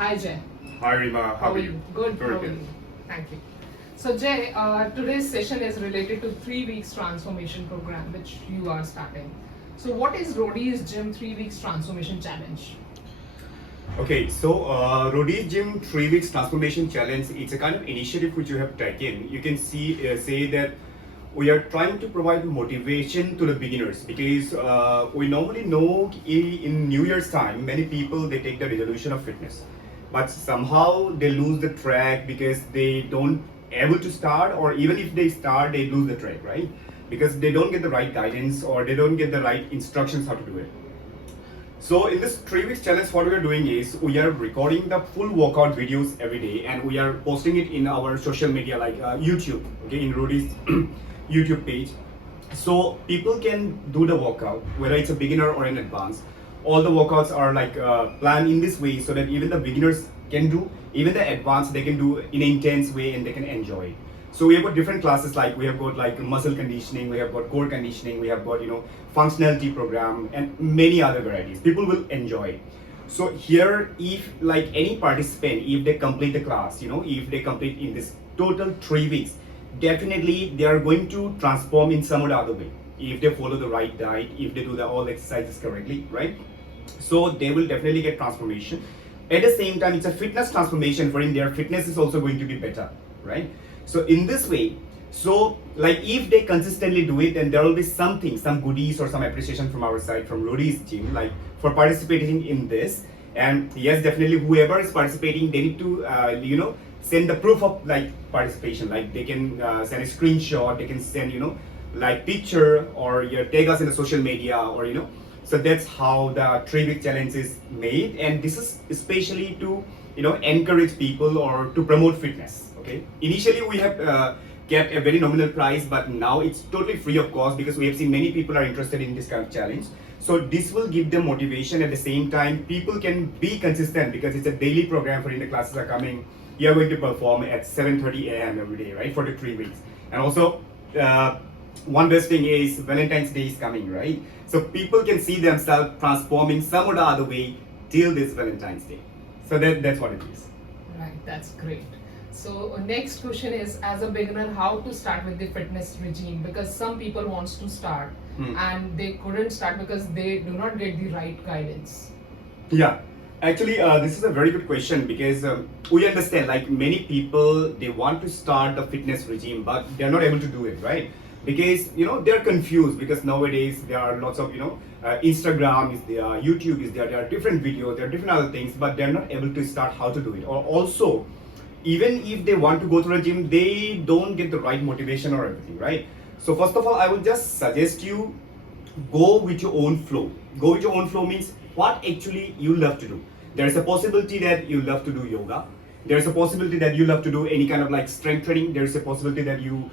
Hi Jay. Hi Rima, how are you? Good. Very How are good. you? Thank you. So Jay, today's session is related to 3 weeks transformation program which you are starting. So what is Rodi's Gym 3 weeks transformation challenge? Okay, so Rodi's Gym 3 weeks transformation challenge. It's a kind of initiative which you have taken. You can say that we are trying to provide motivation to the beginners because we normally know in New Year's time many people they take the resolution of fitness, but somehow they lose the track because they don't able to start, or even if they start they lose the track, right? Because they don't get the right guidance or they don't get the right instructions how to do it. So in this 3 weeks challenge, what we are doing is we are recording the full workout videos every day, and we are posting it in our social media like YouTube, okay, in Rudy's YouTube page. So people can do the workout, whether it's a beginner or an advanced. All the workouts are like planned in this way so that even the beginners can do, even the advanced they can do in an intense way and they can enjoy it. So we have got different classes, like we have got like muscle conditioning, we have got core conditioning, we have got functionality program and many other varieties. People will enjoy it. So here, if like any participant, if they complete the class, if they complete in this total 3 weeks, definitely they are going to transform in some or the other way. If they follow the right diet, if they do all exercises correctly, right? So they will definitely get transformation. At the same time, it's a fitness transformation wherein their fitness is also going to be better, right? So in this way, so like if they consistently do it, then there will be something, some goodies or some appreciation from our side, from Rudy's Gym, like for participating in this. And yes, definitely whoever is participating, they need to send the proof of like participation. Like they can send a screenshot, they can send like picture, or tag us in the social media, or so that's how the 3 week challenge is made, and this is especially to encourage people or to promote fitness. Okay, initially we have kept a very nominal price, but now it's totally free of cost because we have seen many people are interested in this kind of challenge. So this will give them motivation. At the same time, people can be consistent because it's a daily program. For in the classes are coming, you are going to perform at 7:30 a.m. every day, right, for the 3 weeks. And also one best thing is Valentine's Day is coming, right? So people can see themselves transforming some or the other way till this Valentine's Day. So that's what it is. Right, that's great. So next question is, as a beginner, how to start with the fitness regime? Because some people wants to start and they couldn't start because they do not get the right guidance. Yeah, actually, this is a very good question because we understand like many people they want to start the fitness regime, but they're not able to do it, right? Because they're confused because nowadays there are lots of Instagram is there, YouTube is there are different videos, there are different other things, but they're not able to start how to do it. Or also, even if they want to go to a gym, they don't get the right motivation or everything, right? So first of all, I would just suggest you go with your own flow. Go with your own flow means what actually you love to do. There is a possibility that you love to do yoga. There is a possibility that you love to do any kind of like strength training. There is a possibility that you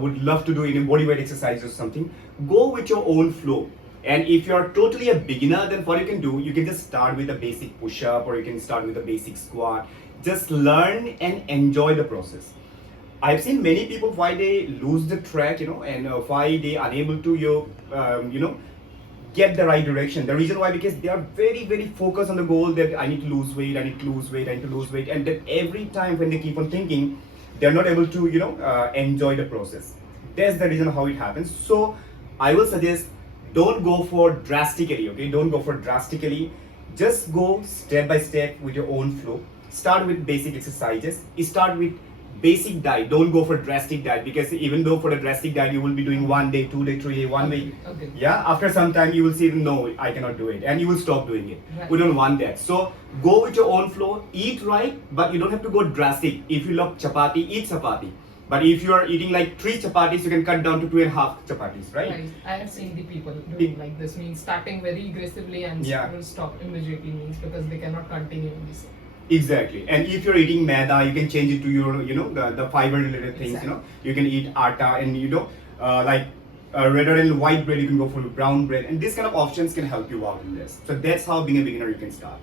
would love to do any bodyweight exercise or something. Go with your own flow. And if you are totally a beginner, then what you can do, you can just start with a basic push-up, or you can start with a basic squat. Just learn and enjoy the process. I've seen many people why they lose the track, and why they unable to get the right direction. The reason why, because they are very very focused on the goal that I need to lose weight, I need to lose weight, I need to lose weight, and that every time when they keep on thinking, they're not able to enjoy the process. That's the reason how it happens. So I will suggest, don't go for drastically. Okay, don't go for drastically. Just go step by step with your own flow. Start with basic exercises. Start with basic diet. Don't go for drastic diet, because even though for the drastic diet you will be doing 1 day, 2 day, 3 day, 1 week. Okay. Yeah, after some time you will see, no, I cannot do it, and you will stop doing it. Right. We don't want that. So go with your own flow. Eat right, but you don't have to go drastic. If you love chapati, eat chapati. But if you are eating like 3 chapatis, you can cut down to 2.5 chapatis, right? Right. I have seen the people doing like this, means starting very aggressively and will stop immediately, means because they cannot continue in this. Exactly. And if you're eating maida, you can change it to your, the fiber related things. Exactly. You can eat atta, and like rather than white bread, you can go for brown bread, and these kind of options can help you out in this. So that's how being a beginner you can start.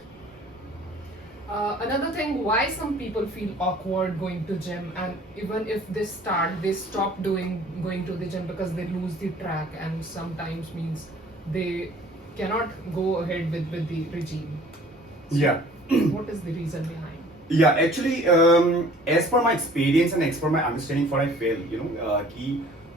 Another thing, why some people feel awkward going to gym, and even if they start, they stop going to the gym because they lose the track, and sometimes means they cannot go ahead with the regime. Yeah. What is the reason behind? Yeah, actually, as per my experience and as per my understanding, what I feel,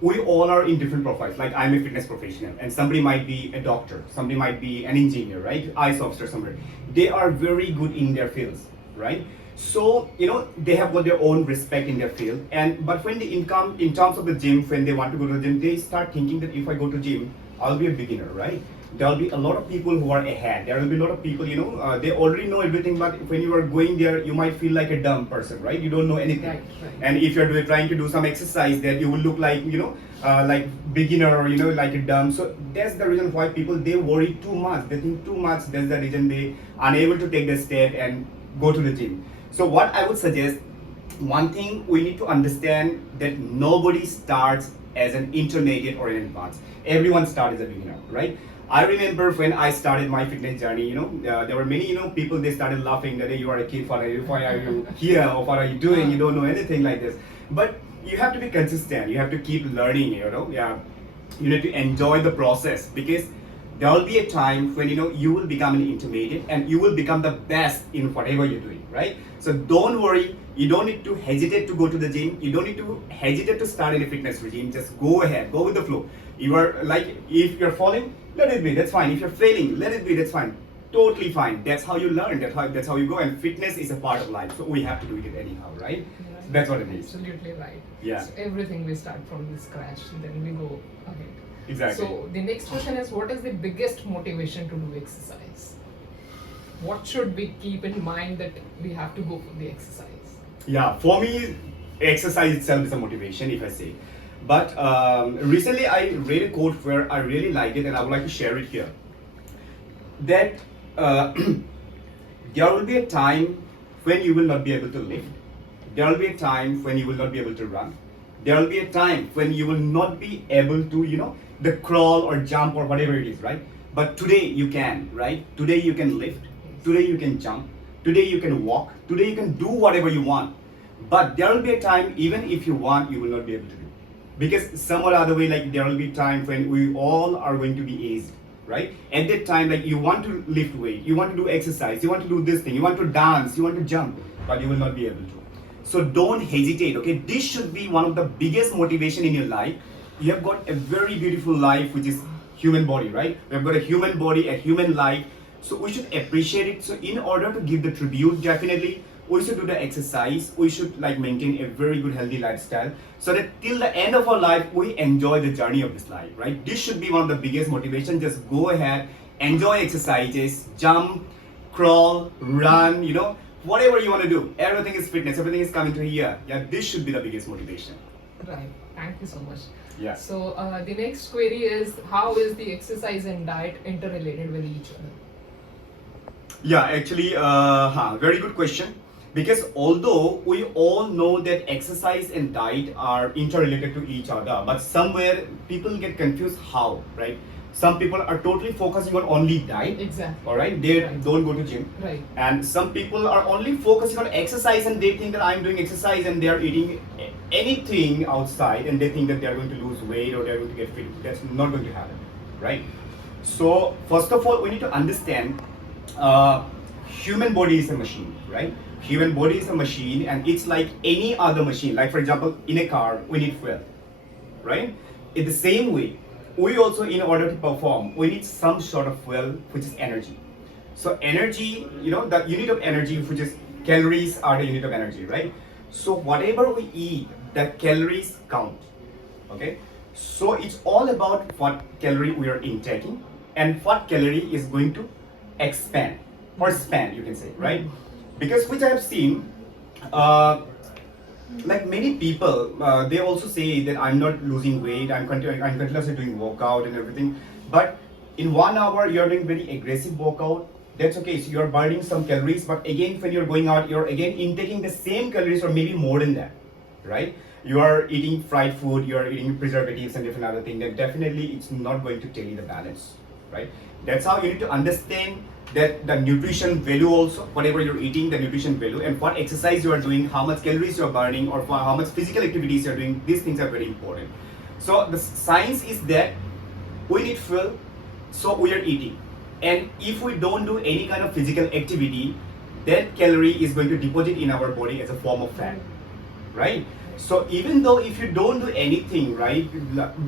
we all are in different profiles. Like I'm a fitness professional, and somebody might be a doctor, somebody might be an engineer, right? IS officer, somebody. They are very good in their fields, right? So they have got their own respect in their field, and but when they income in terms of the gym, when they want to go to the gym, they start thinking that if I go to gym, I'll be a beginner, right? There'll be a lot of people who are ahead. There will be a lot of people, they already know everything, but when you are going there, you might feel like a dumb person, right? You don't know anything. Right. And if you're trying to do some exercise, that you will look like, like beginner or, like a dumb. So that's the reason why people, they worry too much. They think too much. That's the reason they unable to take the step and go to the gym. So what I would suggest, one thing we need to understand that nobody starts as an intermediate or an advanced. Everyone starts as a beginner, right? I remember when I started my fitness journey, there were many, people, they started laughing that, hey, you are a kid, why are you here, or what are you doing, you don't know anything like this. But you have to be consistent, you have to keep learning, yeah. You need to enjoy the process, because there will be a time when, you will become an intermediate and you will become the best in whatever you're doing, right? So don't worry, you don't need to hesitate to go to the gym, you don't need to hesitate to start in a fitness regime, just go ahead, go with the flow. You are like, if you're falling, let it be, that's fine. If you're failing, let it be, that's fine. Totally fine. That's how you learn, that's how you go, and fitness is a part of life, so we have to do it anyhow, right? So that's what it is. Absolutely right. Yeah. So everything we start from the scratch, then we go ahead. Exactly. So the next question is, what is the biggest motivation to do exercise? What should we keep in mind that we have to go for the exercise? Yeah, for me, exercise itself is a motivation, if I say. But recently I read a quote where I really like it, and I would like to share it here. That there will be a time when you will not be able to lift. There will be a time when you will not be able to run. There will be a time when you will not be able to, the crawl or jump or whatever it is, right? But today you can, right? Today you can lift. Today you can jump. Today you can walk. Today you can do whatever you want. But there will be a time, even if you want, you will not be able to do. Because some or other way, like there will be time when we all are going to be aged, right? At that time, like you want to lift weight, you want to do exercise, you want to do this thing, you want to dance, you want to jump, but you will not be able to. So don't hesitate, okay? This should be one of the biggest motivation in your life. You have got a very beautiful life, which is human body, right? We have got a human body, a human life. So we should appreciate it. So in order to give the tribute, definitely, we should do the exercise, we should like maintain a very good healthy lifestyle, so that till the end of our life we enjoy the journey of this life, right? This should be one of the biggest motivation. Just go ahead, enjoy exercises, jump, crawl, run, whatever you want to do. Everything is fitness, everything is coming to here. Yeah, this should be the biggest motivation. Right, thank you so much. Yeah. So the next query is, how is the exercise and diet interrelated with each other? Yeah, actually, very good question. Because although we all know that exercise and diet are interrelated to each other, but somewhere people get confused how, right? Some people are totally focusing on only diet. Exactly. All right, they don't go to gym. Right. And some people are only focusing on exercise, and they think that I'm doing exercise and they are eating anything outside, and they think that they are going to lose weight or they are going to get fit. That's not going to happen, right? So first of all, we need to understand human body is a machine, right? Human body is a machine, and it's like any other machine. Like for example, in a car, we need fuel, right? In the same way, we also, in order to perform, we need some sort of fuel, which is energy. So energy, the unit of energy, which is calories, are the unit of energy, right? So whatever we eat, the calories count, okay? So it's all about what calorie we are intaking and what calorie is going to expand or span, you can say, right? Because which I have seen, like many people, they also say that I'm not losing weight, I'm continuously doing workout and everything. But in 1 hour, you're doing very aggressive workout. That's okay. So you're burning some calories, but again, when you're going out, you're again intaking the same calories or maybe more than that, right? You are eating fried food, you are eating preservatives and different other things. Then definitely it's not going to tell you the balance, right? That's how you need to understand that the nutrition value also, whatever you're eating, the nutrition value, and what exercise you are doing, how much calories you're burning, or how much physical activities you're doing. These things are very important. So the science is that we need fuel, so we are eating. And if we don't do any kind of physical activity, that calorie is going to deposit in our body as a form of fat, right? So even though if you don't do anything, right,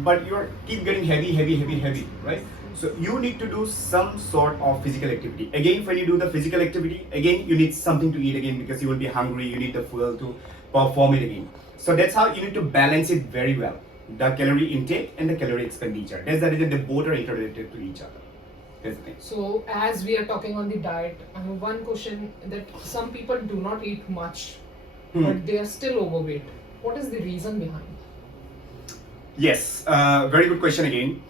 but you're keep getting heavy, right? So you need to do some sort of physical activity. Again, when you do the physical activity, again you need something to eat again because you will be hungry. You need the fuel to perform it again. So that's how you need to balance it very well. The calorie intake and the calorie expenditure. That's the reason they both are interrelated to each other. That's the thing. So as we are talking on the diet, I have one question that some people do not eat much, but they are still overweight. What is the reason behind? Yes, very good question again.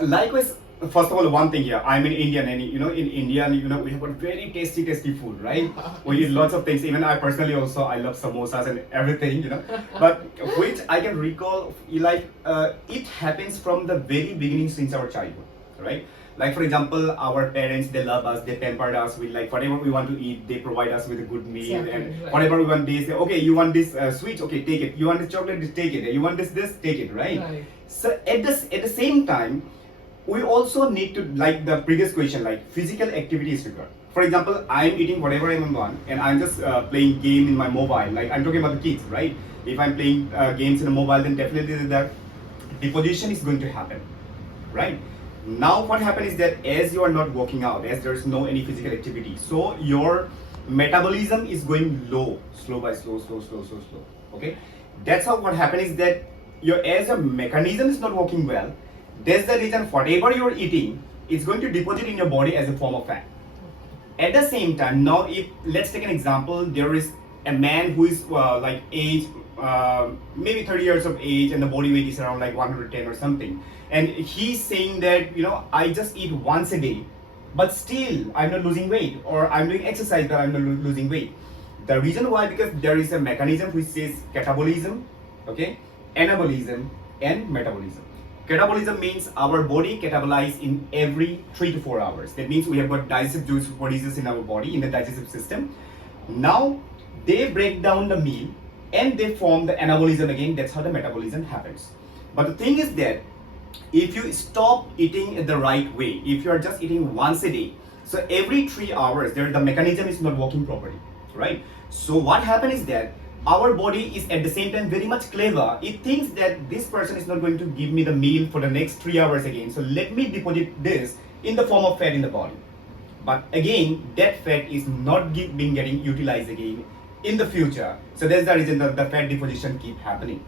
Likewise, first of all, one thing here, I'm an Indian, and in India, we have got very tasty food, right? We eat lots of things. Even I personally also, I love samosas and everything, But which I can recall, it happens from the very beginning since our childhood, right? Like for example, our parents, they love us, they pampered us with like whatever we want to eat, they provide us with a good meal, Exactly, and right. whatever we want, they say, okay, you want this sweet, okay, take it. You want this chocolate, just take it. You want this, take it, right? Right. So at the same time, we also need to, like the previous question, like physical activity is required. For example, I'm eating whatever I want and I'm just playing game in my mobile. Like I'm talking about the kids, right? If I'm playing games in a mobile, then definitely the deposition is going to happen, right? Now what happens is that as you are not working out, as there's no any physical activity, so your metabolism is going low, slow, okay? That's how what happens is that as your mechanism is not working well, that's the reason whatever you're eating is going to deposit in your body as a form of fat. At the same time, now if let's take an example, there is a man who is like age maybe 30 years of age and the body weight is around like 110 or something, and he's saying that I just eat once a day, but still I'm not losing weight, or I'm doing exercise but I'm not losing weight. The reason why, because there is a mechanism which says catabolism, okay, anabolism and metabolism. Catabolism means our body catabolizes in every 3 to 4 hours. That means we have got digestive juice releases in our body, in the digestive system. Now they break down the meal and they form the anabolism again. That's how the metabolism happens. But the thing is that if you stop eating the right way, if you are just eating once a day, so every 3 hours the mechanism is not working properly, right? So what happens is that our body is at the same time very much clever. It thinks that this person is not going to give me the meal for the next 3 hours again, so let me deposit this in the form of fat in the body. But again, that fat is not being getting utilized again in the future. So that's the reason that the fat deposition keep happening.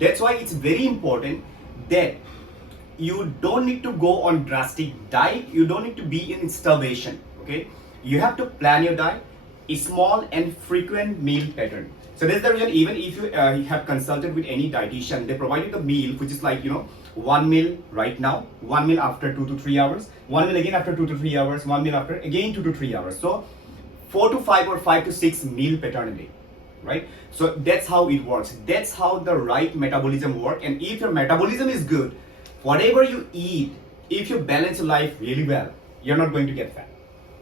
That's why it's very important that you don't need to go on drastic diet. You don't need to be in starvation, okay? You have to plan your diet, a small and frequent meal pattern. So that's the reason, even if you have consulted with any dietitian, they provide you the meal which is like, one meal right now, one meal after 2 to 3 hours, one meal again after 2 to 3 hours, one meal after again 2 to 3 hours. So 4 to 5 or 5 to 6 meal pattern a day, right? So that's how it works. That's how the right metabolism works. And if your metabolism is good, whatever you eat, if you balance your life really well, you're not going to get fat.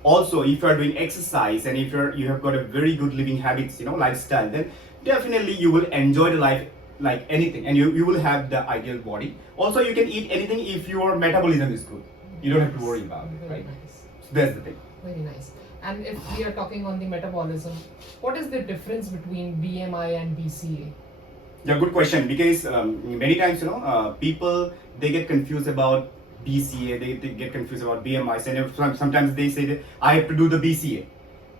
Also, if you are doing exercise and if you have got a very good living habits, lifestyle, then definitely you will enjoy the life like anything, and you will have the ideal body. Also, you can eat anything if your metabolism is good. You don't have to worry about it, right? Nice. So that's the thing. Very nice. And if we are talking on the metabolism, what is the difference between BMI and BCA? Yeah, good question. Because many times, people, they get confused about BCA, they get confused about BMI, and sometimes they say that I have to do the BCA,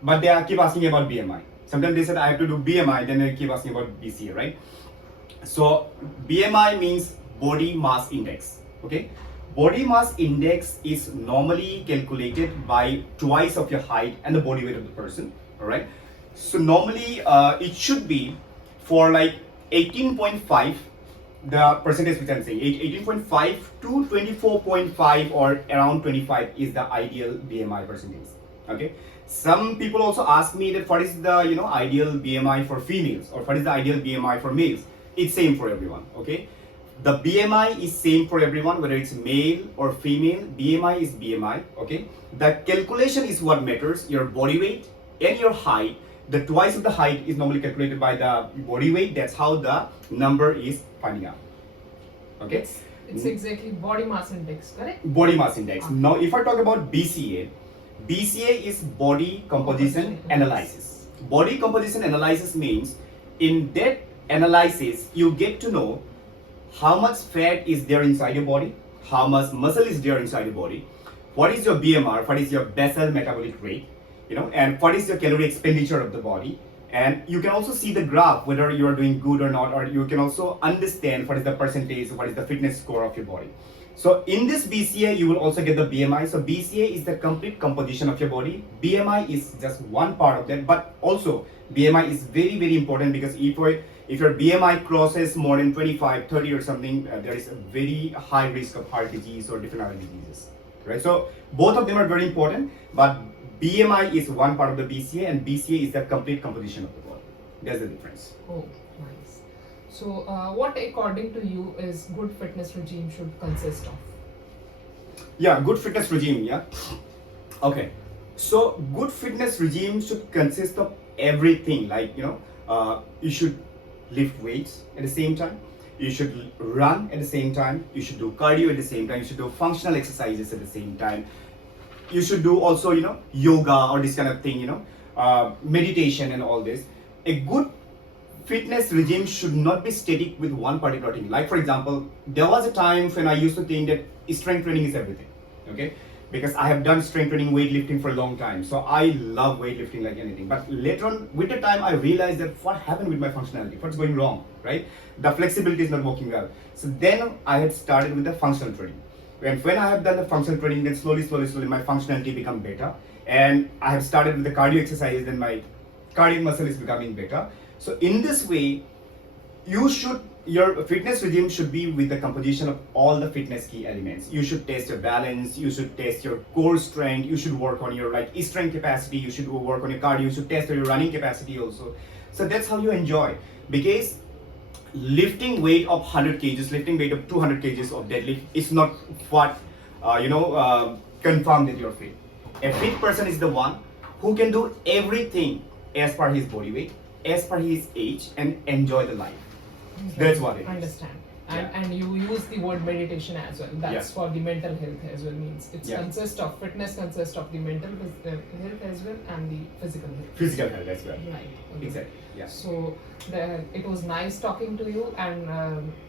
but they keep asking about BMI. Sometimes they said I have to do BMI, then they keep asking about BCA, right? So BMI means body mass index, okay? Body mass index is normally calculated by twice of your height and the body weight of the person, all right? So normally it should be for like 18.5, the percentage which I'm saying, 18.5 to 24.5 or around 25 is the ideal BMI percentage, okay? Some people also ask me that what is the ideal BMI for females, or what is the ideal BMI for males. It's same for everyone, okay? The BMI is same for everyone, whether it's male or female. BMI is BMI, okay? The calculation is what matters. Your body weight and your height, the twice of the height is normally calculated by the body weight. That's how the number is finding out, okay? It's exactly body mass index, correct? Body mass index. Now, if I talk about BCA, BCA is body composition analysis. Body composition analysis means in that analysis, you get to know how much fat is there inside your body, how much muscle is there inside your body, what is your BMR, what is your basal metabolic rate, and what is your calorie expenditure of the body. And you can also see the graph whether you are doing good or not, or you can also understand what is the percentage, what is the fitness score of your body. So in this BCA, you will also get the BMI. So BCA is the complete composition of your body. BMI is just one part of that, but also BMI is very, very important because if your BMI crosses more than 25, 30 or something, there is a very high risk of heart disease or different other diseases, right? So both of them are very important, but BMI is one part of the BCA and BCA is the complete composition of the body. That's the difference. Oh, nice. So what according to you is good fitness regime should consist of? Yeah, good fitness regime, yeah. Okay, so good fitness regime should consist of everything, like, you should lift weights at the same time, you should run at the same time, you should do cardio at the same time, you should do functional exercises at the same time, you should do also, yoga or this kind of thing, meditation and all this. A good fitness regime should not be static with one particular thing. Like, for example, there was a time when I used to think that strength training is everything, okay? Because I have done strength training, weightlifting for a long time. So I love weightlifting like anything. But later on, with the time, I realized that what happened with my functionality, what's going wrong, right? The flexibility is not working well. So then I had started with the functional training. And when I have done the functional training, then slowly, my functionality become better. And I have started with the cardio exercises, then my cardiac muscle is becoming better. So in this way, your fitness regime should be with the composition of all the fitness key elements. You should test your balance, you should test your core strength, you should work on your strength capacity, you should work on your cardio, you should test your running capacity also. So that's how you enjoy. Because lifting weight of 100 kgs, lifting weight of 200 kgs of deadlift is not what, confirm that you're fit. A fit person is the one who can do everything as per his body weight, as per his age, and enjoy the life. That's what it is. Understand. Yeah. And you use the word meditation as well. That's for the mental health as well. Means fitness consists of the mental health as well and the physical health. Physical health as well. Right. Okay. Exactly. Yeah. So it was nice talking to you, and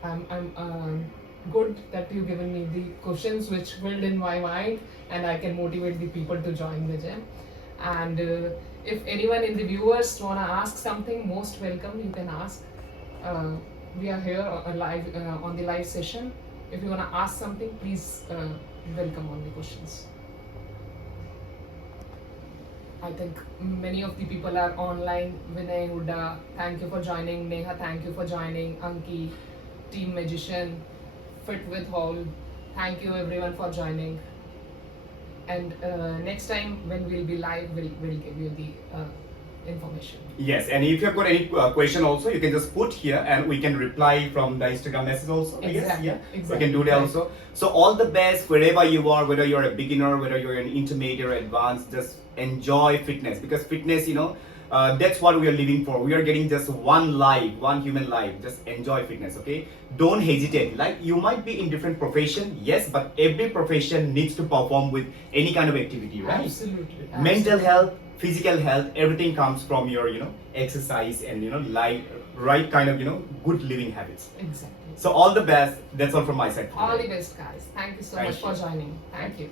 I'm good that you given me the questions which build in my mind, and I can motivate the people to join the gym. And if anyone in the viewers wanna ask something, most welcome. You can ask. We are here live on the live session. If you wanna ask something, please welcome on the questions. I think many of the people are online. Vinay, Huda, thank you for joining. Neha, thank you for joining. Anki, Team Magician, Fit with Hall, thank you everyone for joining. And next time when we'll be live, we'll give you the information. Yes, and if you've got any question also, you can just put here and we can reply from the Instagram message also. Exactly. Yeah, Exactly. we can do that also. So all the best wherever you are, whether you're a beginner, whether you're an intermediate or advanced, just enjoy fitness, because fitness, that's what we are living for. We are getting just one life, one human life. Just enjoy fitness, okay? Don't hesitate. Like, you might be in different profession, yes, but every profession needs to perform with any kind of activity, right? Absolutely. Mental health, physical health, everything comes from your, exercise and, right kind of, good living habits. Exactly. So all the best. That's all from my side. All the best, guys. Thank you so Thank much for you. joining. Thank you.